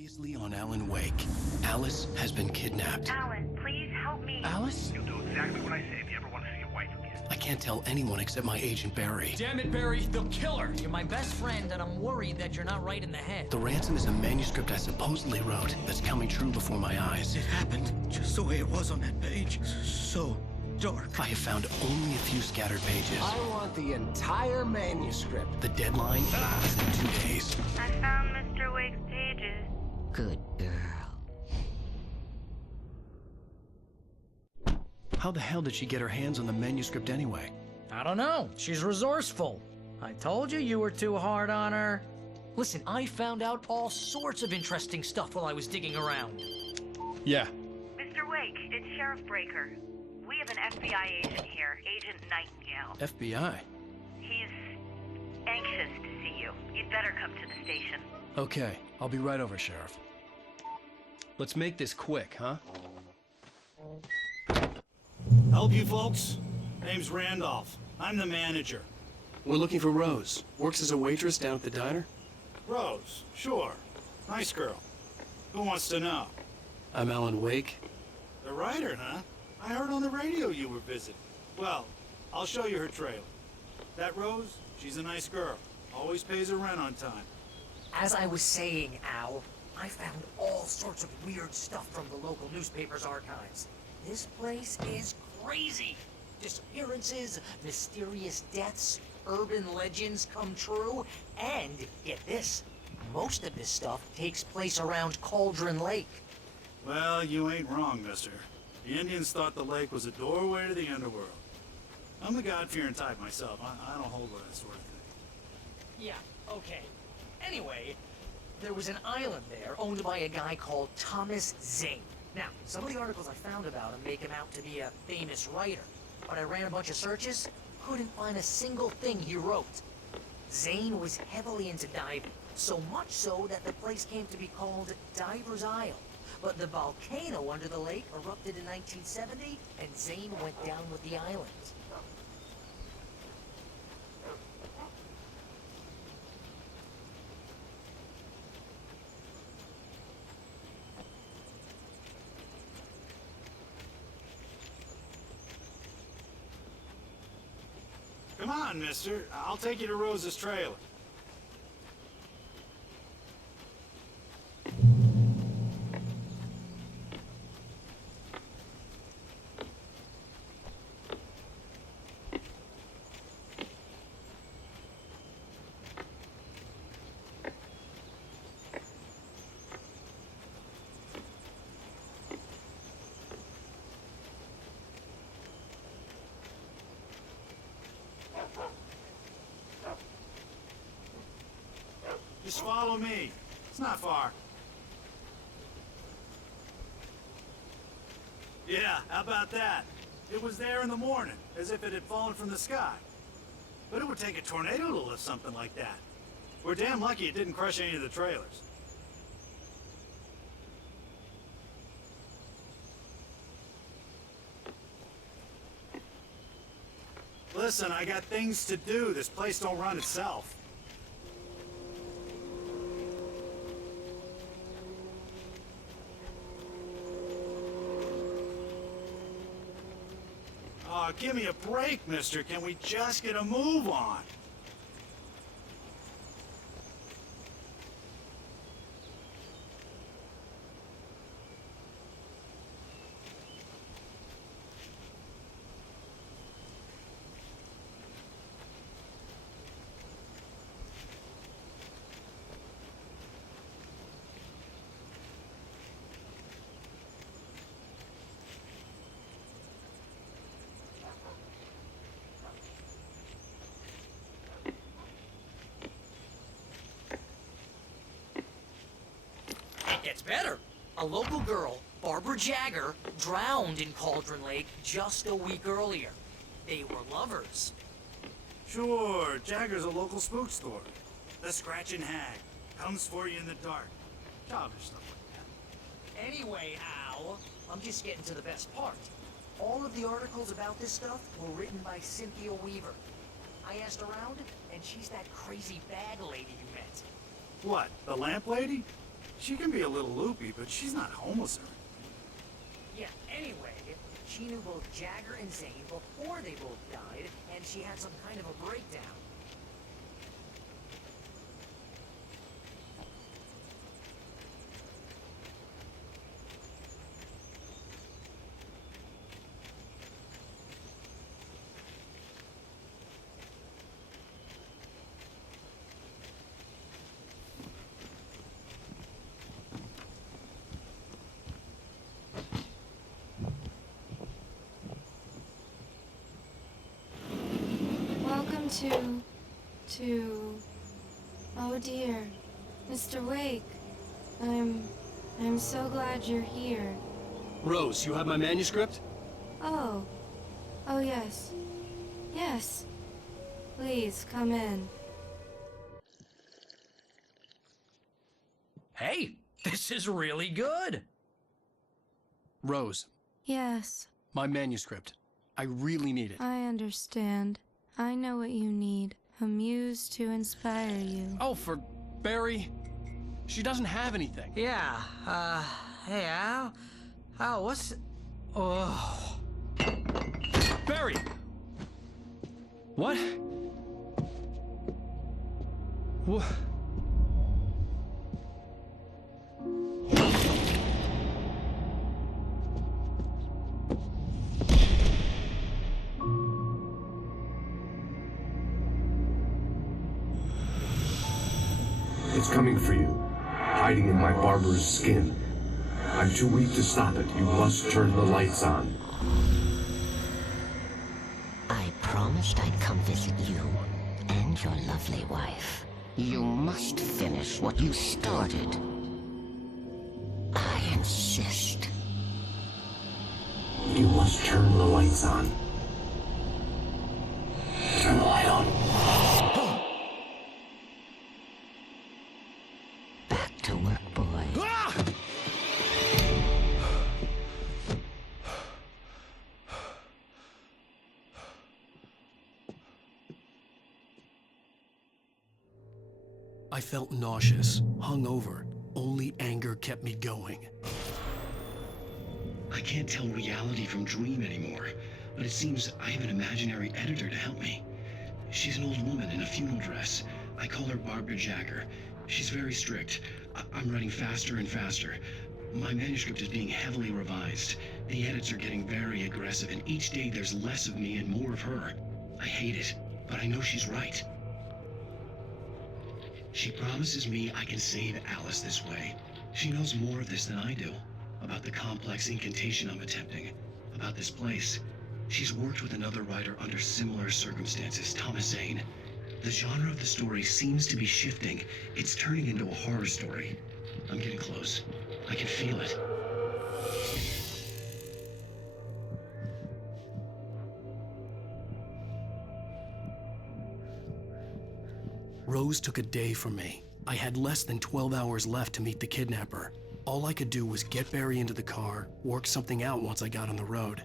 Previously on Alan Wake, Alice has been kidnapped. Alan, please help me. Alice? You'll do exactly what I say if you ever want to see your wife again. I can't tell anyone except my agent Barry. Damn it, Barry, they'll kill her! You're my best friend, and I'm worried that you're not right in the head. The ransom is a manuscript I supposedly wrote that's coming true before my eyes. It happened just the way it was on that page. So dark. I have found only a few scattered pages. I want the entire manuscript. The deadline is in 2 days. I found Mr. Wake's pages. Good girl. How the hell did she get her hands on the manuscript anyway? I don't know. She's resourceful. I told you were too hard on her. Listen, I found out all sorts of interesting stuff while I was digging around. Yeah. Mr. Wake, it's Sheriff Breaker. We have an FBI agent here, Agent Nightingale. FBI? He's anxious to see you. You'd better come to the station. Okay, I'll be right over, Sheriff. Let's make this quick, huh? Help you folks? Name's Randolph. I'm the manager. We're looking for Rose. Works as a waitress down at the diner. Rose, sure. Nice girl. Who wants to know? I'm Alan Wake. The writer, huh? I heard on the radio you were visiting. Well, I'll show you her trailer. That Rose, she's a nice girl. Always pays her rent on time. As I was saying, Al, I found all sorts of weird stuff from the local newspaper's archives. This place is crazy. Disappearances, mysterious deaths, urban legends come true, and get this, most of this stuff takes place around Cauldron Lake. Well, you ain't wrong, mister. The Indians thought the lake was a doorway to the underworld. I'm the God-fearing type myself. I don't hold with that sort of thing. Yeah, okay. Anyway, there was an island there owned by a guy called Thomas Zane. Now, some of the articles I found about him make him out to be a famous writer, but I ran a bunch of searches, couldn't find a single thing he wrote. Zane was heavily into diving, so much so that the place came to be called Diver's Isle. But the volcano under the lake erupted in 1970, and Zane went down with the island. Come on, mister. I'll take you to Rose's trailer. Just follow me. It's not far. Yeah, how about that? It was there in the morning, as if it had fallen from the sky. But it would take a tornado to lift something like that. We're damn lucky it didn't crush any of the trailers. Listen, I got things to do. This place don't run itself. Oh, give me a break, mister. Can we just get a move on? It gets better. A local girl, Barbara Jagger, drowned in Cauldron Lake just a week earlier. They were lovers. Sure, Jagger's a local spook store. The Scratching Hag comes for you in the dark. Childish stuff like that. Anyway, Al, I'm just getting to the best part. All of the articles about this stuff were written by Cynthia Weaver. I asked around, and she's that crazy bag lady you met. What, the lamp lady? She can be a little loopy, but she's not homeless or anything. Yeah, anyway, she knew both Jagger and Zane before they both died, and she had some kind of a breakdown. Welcome oh dear, Mr. Wake. I'm so glad you're here. Rose, you have my manuscript? Oh yes. Yes. Please, come in. Hey, this is really good. Rose, Yes, my manuscript. I really need it. I understand. I know what you need. A muse to inspire you. Oh, for Barry. She doesn't have anything. Yeah, hey, Al, what's... Oh... Barry! What? What? It's coming for you, hiding in my barber's skin. I'm too weak to stop it. You must turn the lights on. I promised I'd come visit you and your lovely wife. You must finish what you started. I insist. You must turn the lights on. Turn the light on. Back to work, boy. I felt nauseous, hungover. Only anger kept me going. I can't tell reality from dream anymore, but it seems I have an imaginary editor to help me. She's an old woman in a funeral dress. I call her Barbara Jagger. She's very strict. I'm writing faster and faster. My manuscript is being heavily revised. The edits are getting very aggressive, and each day there's less of me and more of her. I hate it, but I know she's right. She promises me I can save Alice this way. She knows more of this than I do. About the complex incantation I'm attempting. About this place. She's worked with another writer under similar circumstances, Thomas Zane. The genre of the story seems to be shifting. It's turning into a horror story. I'm getting close. I can feel it. Rose took a day from me. I had less than 12 hours left to meet the kidnapper. All I could do was get Barry into the car, work something out once I got on the road.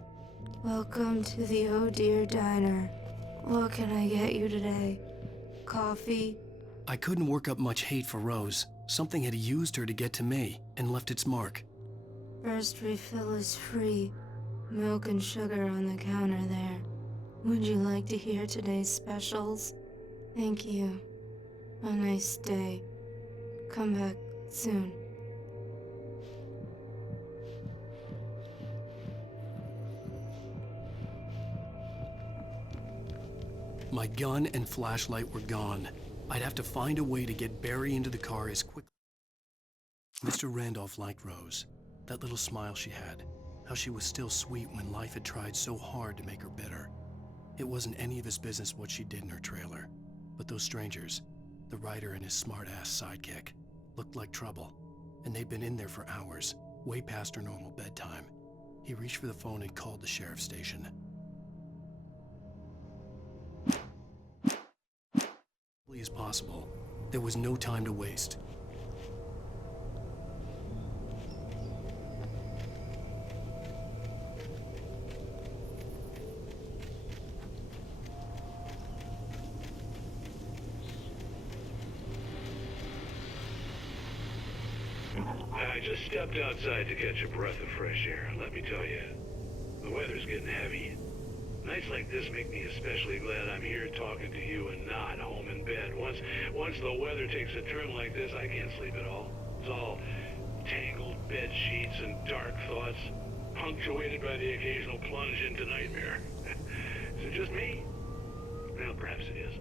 Welcome to the Oh Dear Diner. What can I get you today? Coffee? I couldn't work up much hate for Rose. Something had used her to get to me and left its mark. First refill is free. Milk and sugar on the counter there. Would you like to hear today's specials? Thank you. A nice day. Come back soon. My gun and flashlight were gone. I'd have to find a way to get Barry into the car as quickly. Mr. Randolph liked Rose. That little smile she had. How she was still sweet when life had tried so hard to make her bitter. It wasn't any of his business what she did in her trailer. But those strangers, the writer and his smart-ass sidekick, looked like trouble. And they'd been in there for hours, way past her normal bedtime. He reached for the phone and called the sheriff's station. As possible. There was no time to waste. I just stepped outside to catch a breath of fresh air. Let me tell you, the weather's getting heavy. Nights like this make me especially glad I'm here talking to you and not home in bed. Once the weather takes a turn like this, I can't sleep at all. It's all tangled bed sheets and dark thoughts, punctuated by the occasional plunge into nightmare. Is it just me? Well, perhaps it is.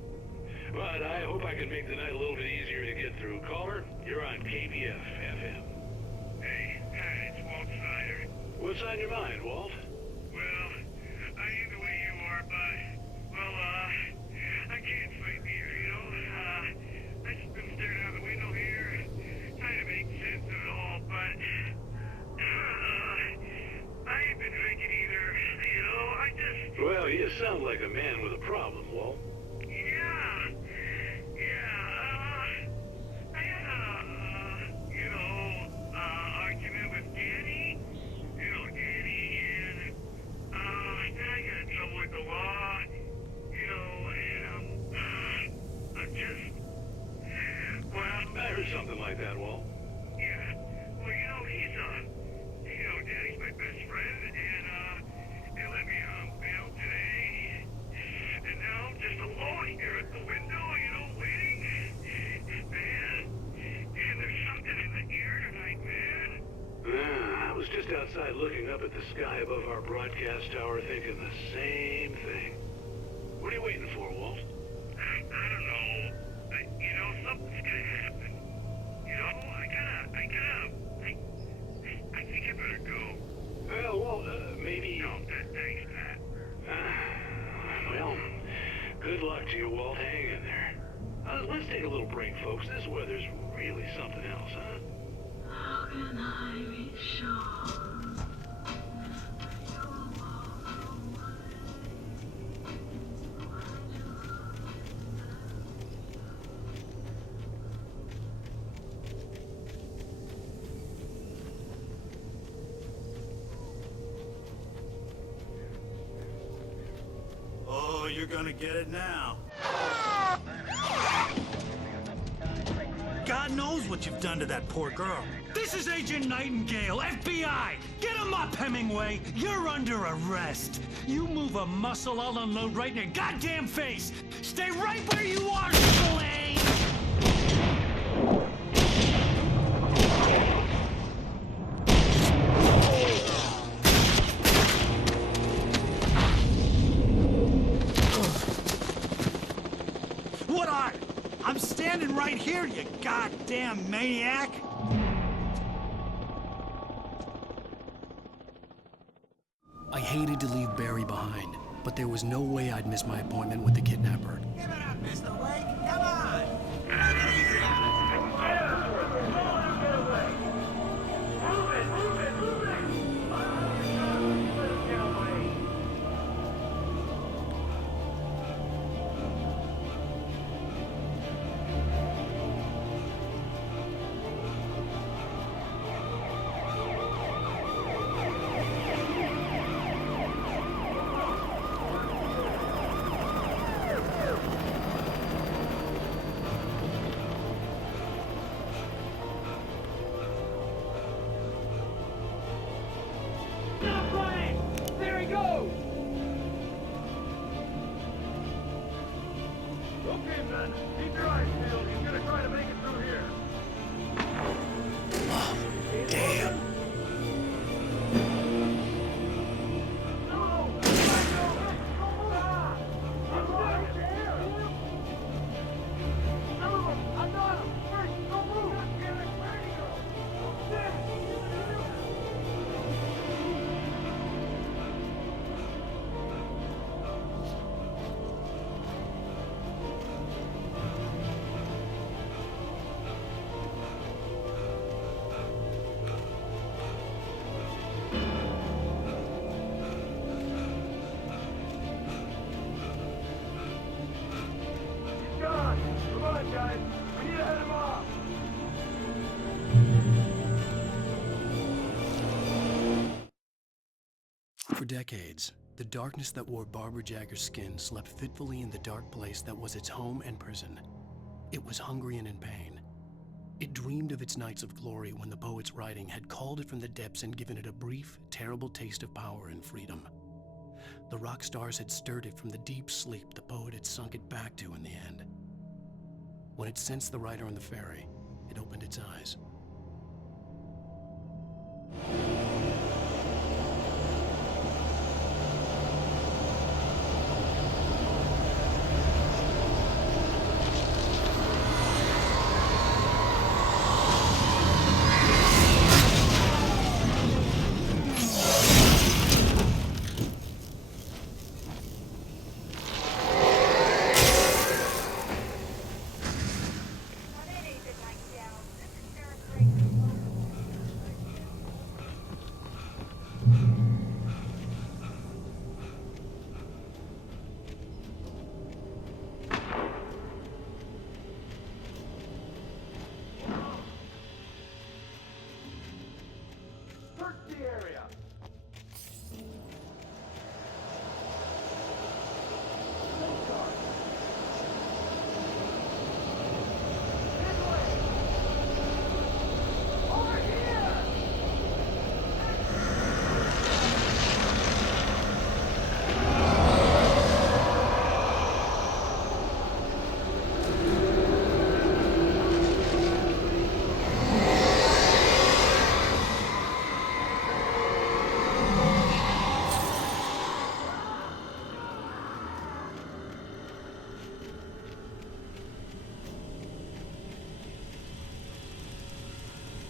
But I hope I can make the night a little bit easier to get through. Caller, you're on KPF FM. Hey, it's Walt Snyder. What's on your mind, Walt? Well, I ain't the way you are, but, well, I can't sleep either, you know? I just been staring out the window here, trying to make sense of it all, but, I ain't been drinking either, you know? I just... Well, you sound like a man with a problem, Walt. I had argument with Danny, and, then I got in trouble with the law, and, I'm just, well... I heard something like that, Walt. Yeah, well, Danny's my best friend, and, they let me, bail today, and now I'm just alone here at the window, waiting, man, and there's something in the air tonight, man. I was just outside looking up at the sky above our broadcast tower thinking the same thing. What are you waiting for, Walt? I don't know, but, something's gonna happen. I think I better go. Well, Walt, maybe... No, thanks, Pat. Well, good luck to you, Walt. Hang in there. Let's take a little break, folks. This weather's really something else, huh? How can I be sure? Oh, you're gonna get it now. God knows what you've done to that poor girl. This is Agent Nightingale, FBI! Get him up, Hemingway! You're under arrest! You move a muscle, I'll unload right in your goddamn face! Stay right where you are, Slane! What are? I'm standing right here, you goddamn maniac! I hated to leave Barry behind, but there was no way I'd miss my appointment with the kidnapper. Give it up, Mr. Wake! Come on! Take it easy on us! Keep your eyes peeled. He's gonna try to make it through here. Damn. For decades, the darkness that wore Barbara Jagger's skin slept fitfully in the dark place that was its home and prison. It was hungry and in pain. It dreamed of its nights of glory when the poet's writing had called it from the depths and given it a brief, terrible taste of power and freedom. The rock stars had stirred it from the deep sleep the poet had sunk it back to in the end. When it sensed the writer on the ferry, it opened its eyes.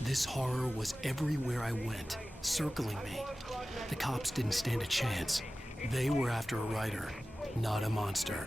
This horror was everywhere I went, circling me. The cops didn't stand a chance. They were after a writer, not a monster.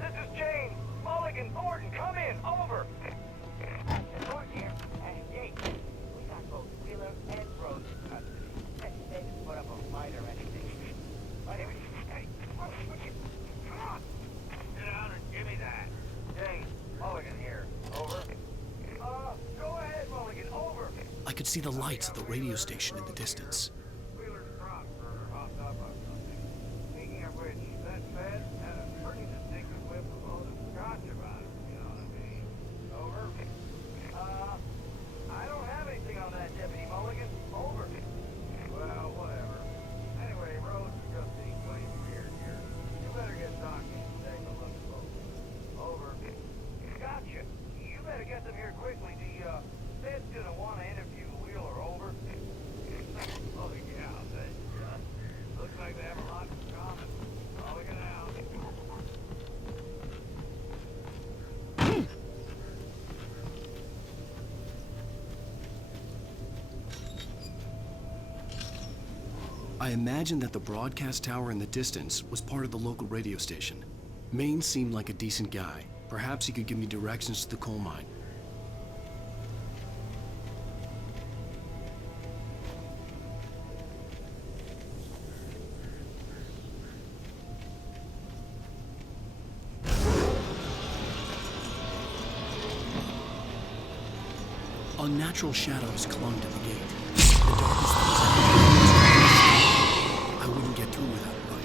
This is Jane. Mulligan, Thornton, come in. Over. Thornton here. Jake, we got both Wheeler and Rose in custody. They didn't put up a fight or anything. But it was... Hey, come on. Sit down and give me that. Jane, Mulligan here. Over. Go ahead, Mulligan. Over. I could see the lights of the radio station in the distance. Wheeler's Crossburger hopped up on something. Speaking of which, that Fed had a pretty distinctive whiff of all the scotch about it, you know what I mean? Over. I don't have anything on that, Deputy Mulligan. Over. Well, whatever. Anyway, Rose is just being way weird here. You better get talking and take a look closer. Over. Gotcha. You better get them here quickly. The Fed's gonna want to interview Wheeler. Over. Mulligan. I imagined that the broadcast tower in the distance was part of the local radio station. Maine seemed like a decent guy. Perhaps he could give me directions to the coal mine. Unnatural shadows clung to the gate. The darkness that was out. I wouldn't get through without a light.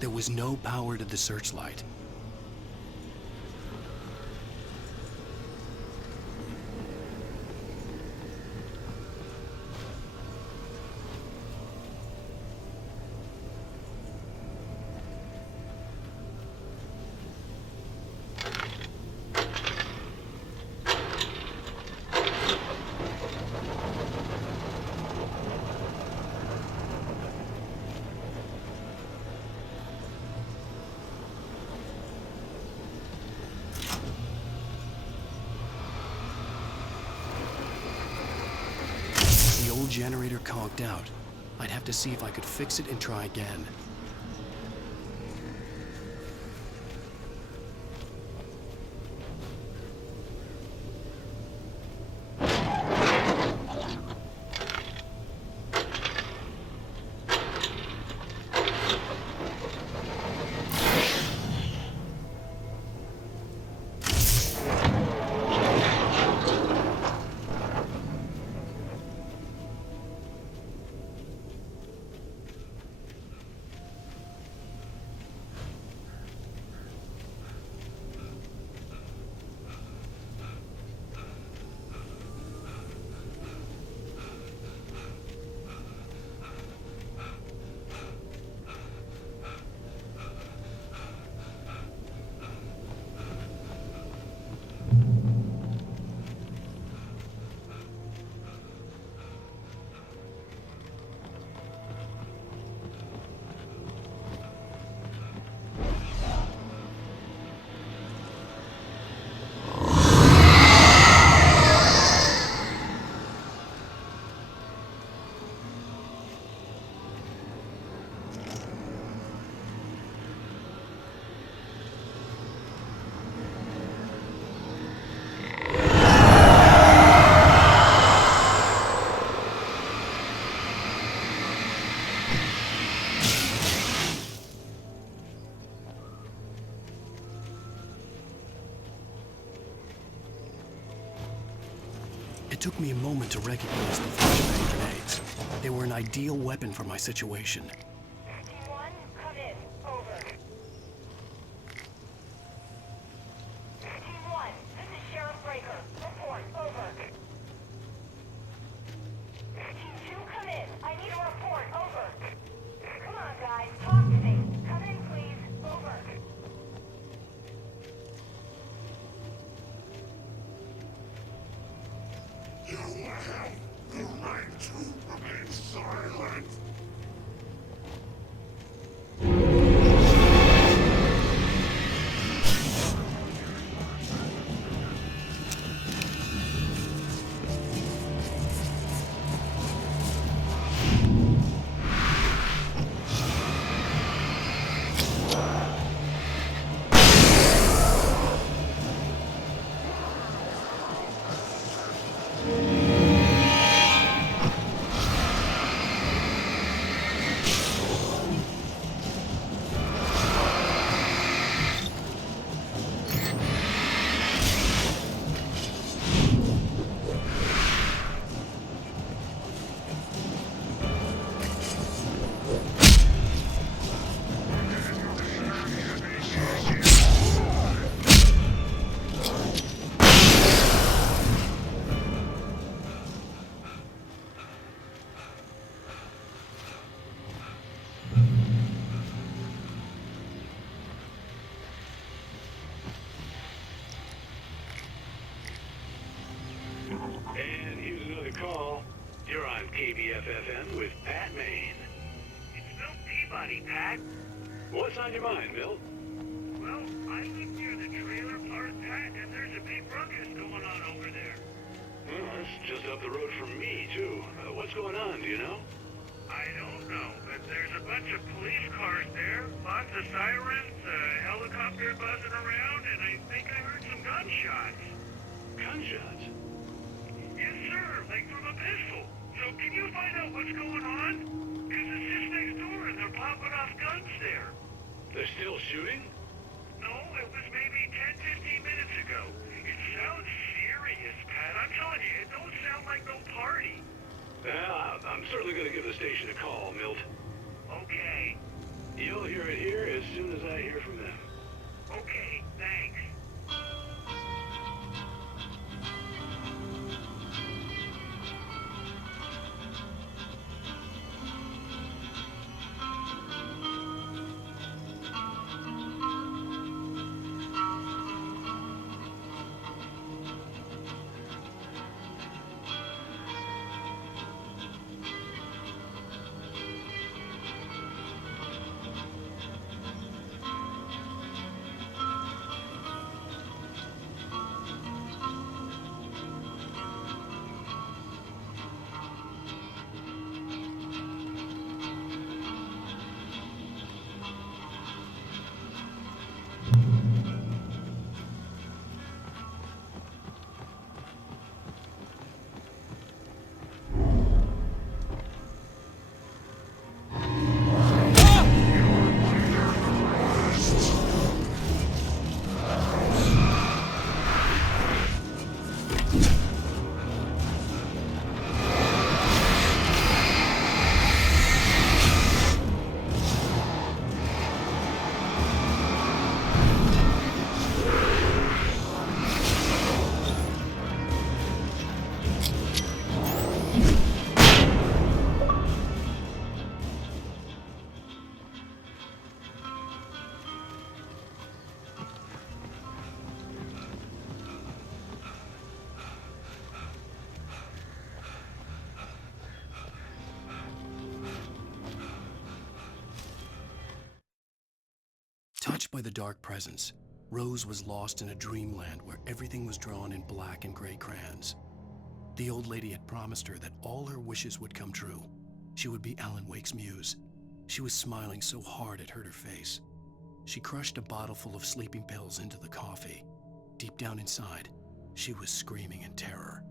There was no power to the searchlight. Generator conked out. I'd have to see if I could fix it and try again. It took me a moment to recognize the flashbang grenades. They were an ideal weapon for my situation. Team 1, come in. Over. Team 1, this is Sheriff Breaker. Report. Over. Team 2, come in. I need a report. Over. Come on, guys. Talk to me. Come in, please. Over. You have the right to remain silent. WFFM with Pat Maine. It's Milt Peabody, Pat. What's on your mind, Milt? Well, I live near the trailer park, Pat, and there's a big ruckus going on over there. Well, that's just up the road from me, too. What's going on, do you know? I don't know, but there's a bunch of police cars there, lots of sirens, a helicopter buzzing around, and I think I heard some gunshots. Gunshots? Yes, sir, like from a pistol. So can you find out what's going on? Because it's just next door and they're popping off guns there. They're still shooting? No, it was maybe 10, 15 minutes ago. It sounds serious, Pat. I'm telling you, it don't sound like no party. Well, I'm certainly going to give the station a call, Milt. Okay. You'll hear it here as soon as I hear from them. Okay, thanks. Touched by the dark presence, Rose was lost in a dreamland where everything was drawn in black and gray crayons. The old lady had promised her that all her wishes would come true. She would be Alan Wake's muse. She was smiling so hard it hurt her face. She crushed a bottle full of sleeping pills into the coffee. Deep down inside, she was screaming in terror.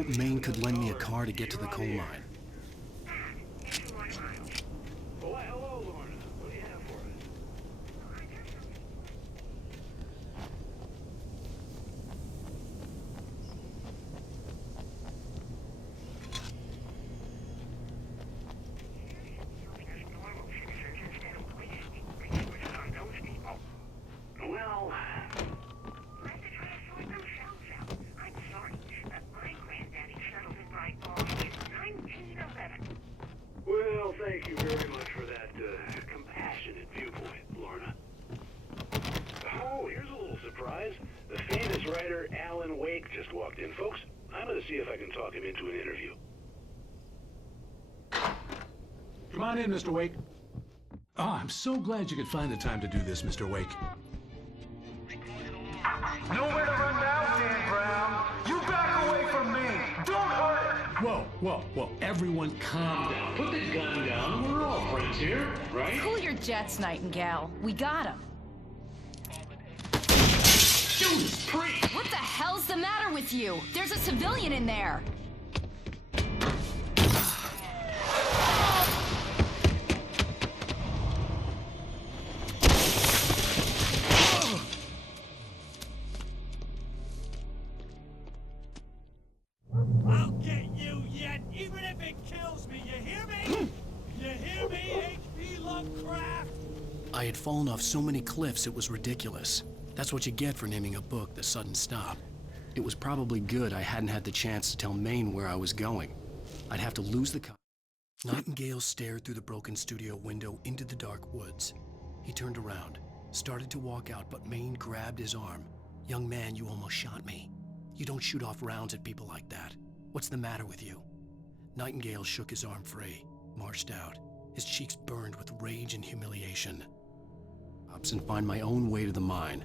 hoped Maine could lend me a car to get to the coal mine. Well, hello, Lorna. What do you have for us? Well, I'm sorry, but my granddaddy settled in my ball in 1911. well, thank you very much for that compassionate viewpoint, Lorna. Oh, here's a little surprise. The famous writer Alan Wake just walked in, folks. I'm gonna see if I can talk him into an interview. Come on in, Mr. Wake. Oh, I'm so glad you could find the time to do this, Mr. Wake. Nowhere to run now, Dan Brown. You back away from me. Don't hurt her. Whoa. Everyone calm down. Put the gun down. We're all friends here, right? Cool your jets, Nightingale. We got him. Judas Priest! What the hell's the matter with you? There's a civilian in there. I'll get you yet, even if it kills me. You hear me? You hear me, H.P. Lovecraft? I had fallen off so many cliffs it was ridiculous. That's what you get for naming a book The Sudden Stop. It was probably good I hadn't had the chance to tell Maine where I was going. I'd have to lose the car. Nightingale stared through the broken studio window into the dark woods. He turned around, started to walk out, but Maine grabbed his arm. "Young man, you almost shot me. You don't shoot off rounds at people like that. What's the matter with you?" Nightingale shook his arm free, marched out. His cheeks burned with rage and humiliation. Ups and find my own way to the mine.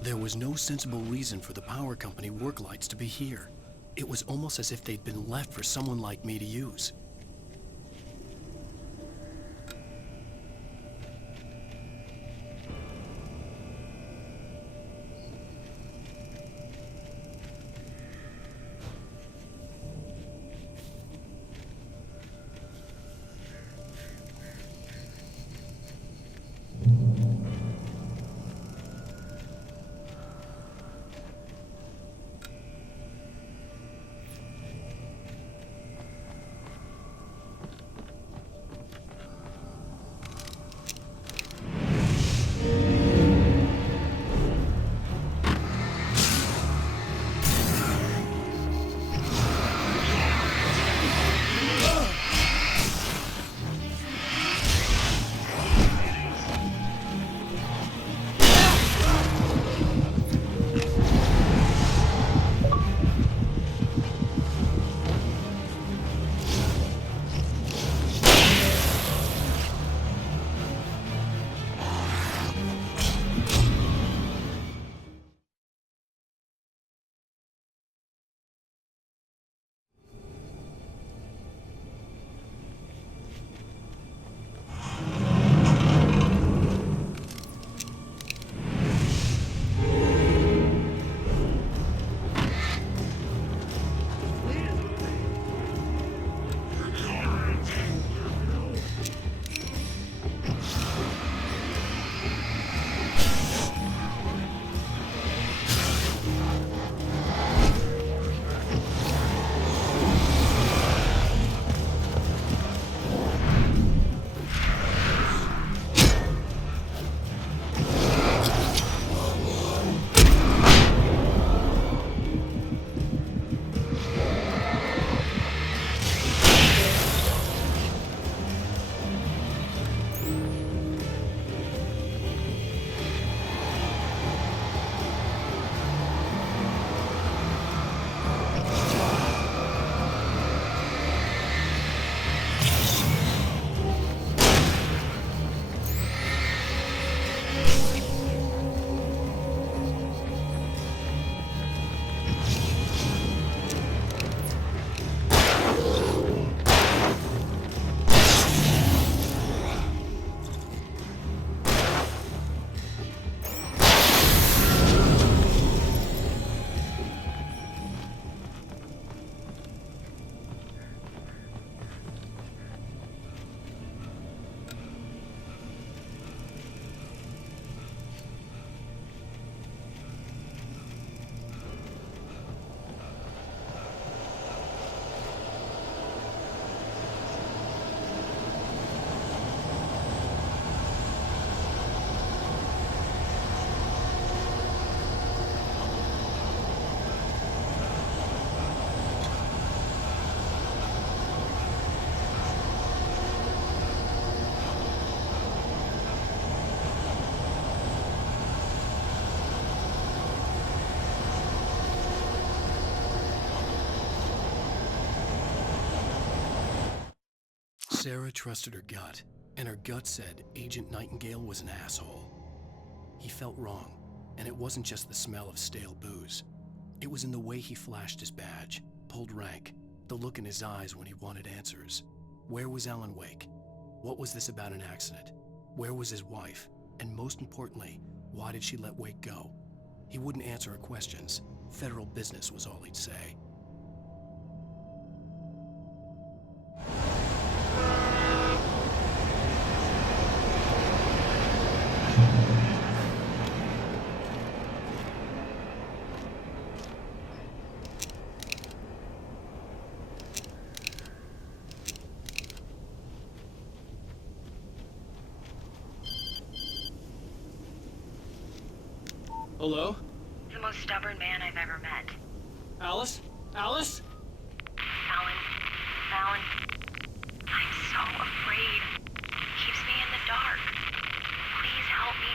There was no sensible reason for the power company work lights to be here. It was almost as if they'd been left for someone like me to use. Sarah trusted her gut, and her gut said Agent Nightingale was an asshole. He felt wrong, and it wasn't just the smell of stale booze. It was in the way he flashed his badge, pulled rank, the look in his eyes when he wanted answers. Where was AlanWake? What was this about an accident? Where was his wife? And most importantly, why did she let Wake go? He wouldn't answer her questions. Federal business was all he'd say. Hello? The most stubborn man I've ever met. Alice? Alice? Alan, I'm so afraid. It keeps me in the dark. Please help me.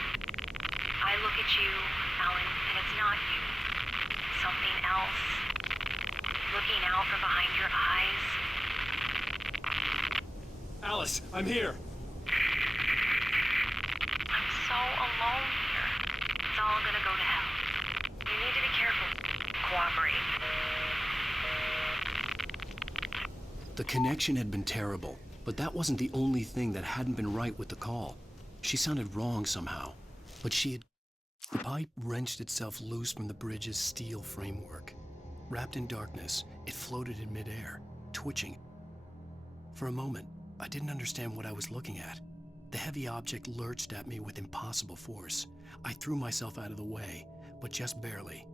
I look at you, Alan, and it's not you. Something else. Looking out from behind your eyes. Alice, I'm here. I'm so alone here. It's all gonna go to hell. You need to be careful. Cooperate. The connection had been terrible, but that wasn't the only thing that hadn't been right with the call. She sounded wrong somehow, but she had... The pipe wrenched itself loose from the bridge's steel framework. Wrapped in darkness, it floated in midair, twitching. For a moment, I didn't understand what I was looking at. The heavy object lurched at me with impossible force. I threw myself out of the way, but just barely.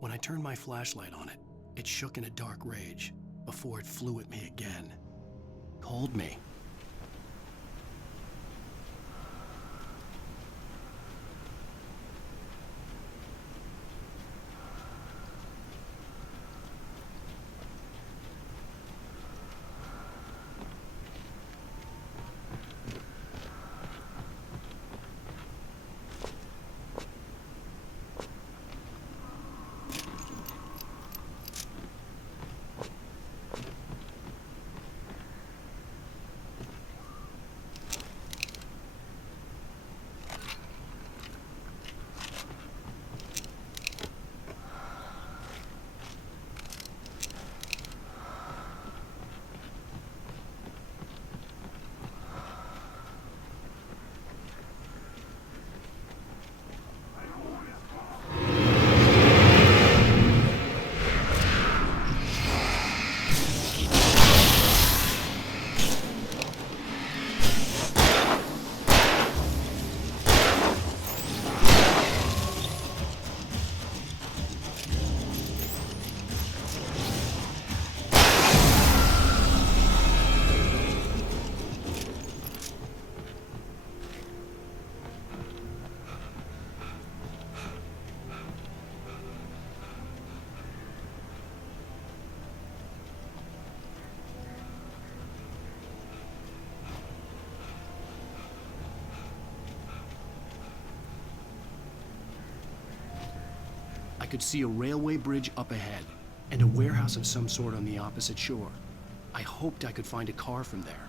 When I turned my flashlight on it, it shook in a dark rage before it flew at me again. Hold me. I could see a railway bridge up ahead, and a warehouse of some sort on the opposite shore. I hoped I could find a car from there.